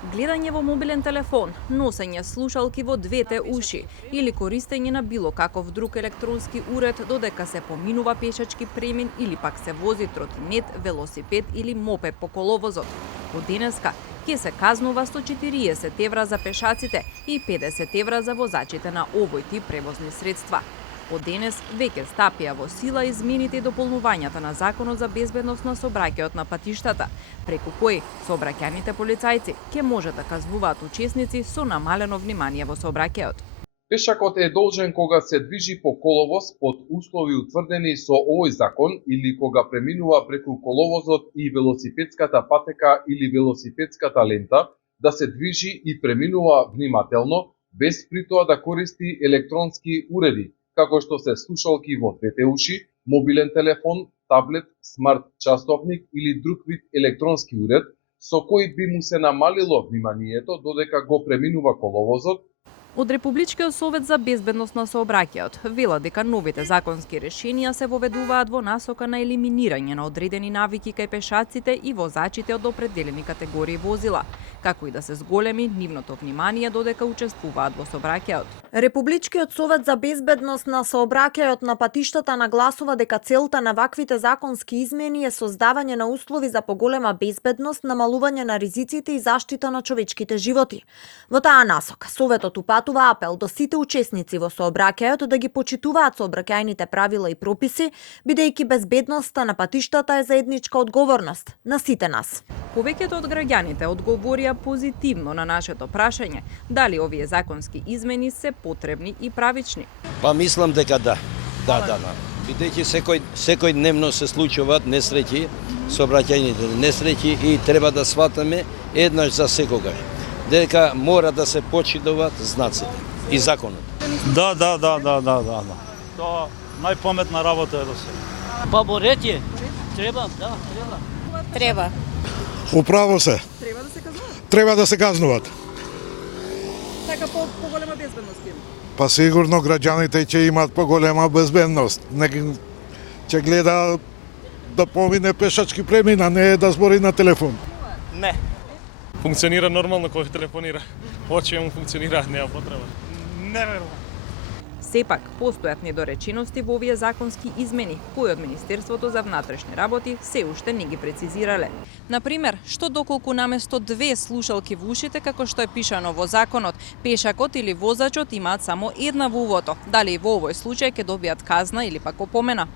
Гледање во мобилен телефон, носење слушалки во двете уши или користење на било каков друг електронски уред додека се поминува пешачки премин или пак се вози тротинет, велосипед или мопед по коловозот. Од денеска ќе се казнува 140 евра за пешаците и 50 евра за возачите на овој тип превозни средства. Од денес веќе стапија во сила измените и дополнувањата на Законот за безбедност на сообраќајот на патиштата, преку кои сообраќајните полицајци ќе може да казнуваат учесници со намалено внимание во сообраќајот. Пешакот е должен кога се движи по коловоз под услови утврдени со овој закон или кога преминува преку коловозот и велосипедската патека или велосипедската лента да се движи и преминува внимателно, без при тоа да користи електронски уреди, како што се слушалки во двете уши, мобилен телефон, таблет, смарт часовник или друг вид електронски уред, со кој би му се намалило вниманието додека го преминува коловозот. Од Републичкиот совет за безбедност на сообраќајот вела дека новите законски решенија се воведуваат во насока на елиминирање на одредени навики кај пешаците и возачите од определени категории возила, како и да се зголеми нивното внимание додека учествуваат во сообраќајот. Републичкиот совет за безбедност на сообраќајот на патиштата нагласува дека целта на ваквите законски измени е создавање на услови за поголема безбедност, намалување на ризиците и заштита на човечките животи. Во таа насока, советот упатува апел до сите учесници во сообраќајот да ги почитуваат сообраќајните правила и прописи, бидејќи безбедноста на патиштата е заедничка одговорност на сите нас. Повеќето од граѓаните одговорија позитивно на нашето прашање дали овие законски измени се потребни и правични. Па мислам дека да. Бидејќи секој дневно се случуваат несреќи, сообраќајните несреќи и треба да сватаме еднаш за секогаш дека мора да се почитуваат знаците и законот. Да. Тоа најпаметна работа е до сега. Па борете. Треба. Управо се. Треба да се казнуваат. Треба да се казнуваат. Така поголема безбедност има. Па сигурно граѓаните ќе имаат поголема безбедност. Ќе гледа да помине пешачки премин, а не да збори на телефон. Не. Функционира нормално кој телефонира. Очи му функционира, нема потреба. Не верувам. Сепак, постојат недоречености во овие законски измени, кои од Министерството за внатрешни работи се уште не ги прецизирале. Например, што доколку наместо 2 слушалки во ушите, како што е пишано во законот, пешакот или возачот имаат само една во увото, дали и во овој случај ќе добијат казна или пак опомена.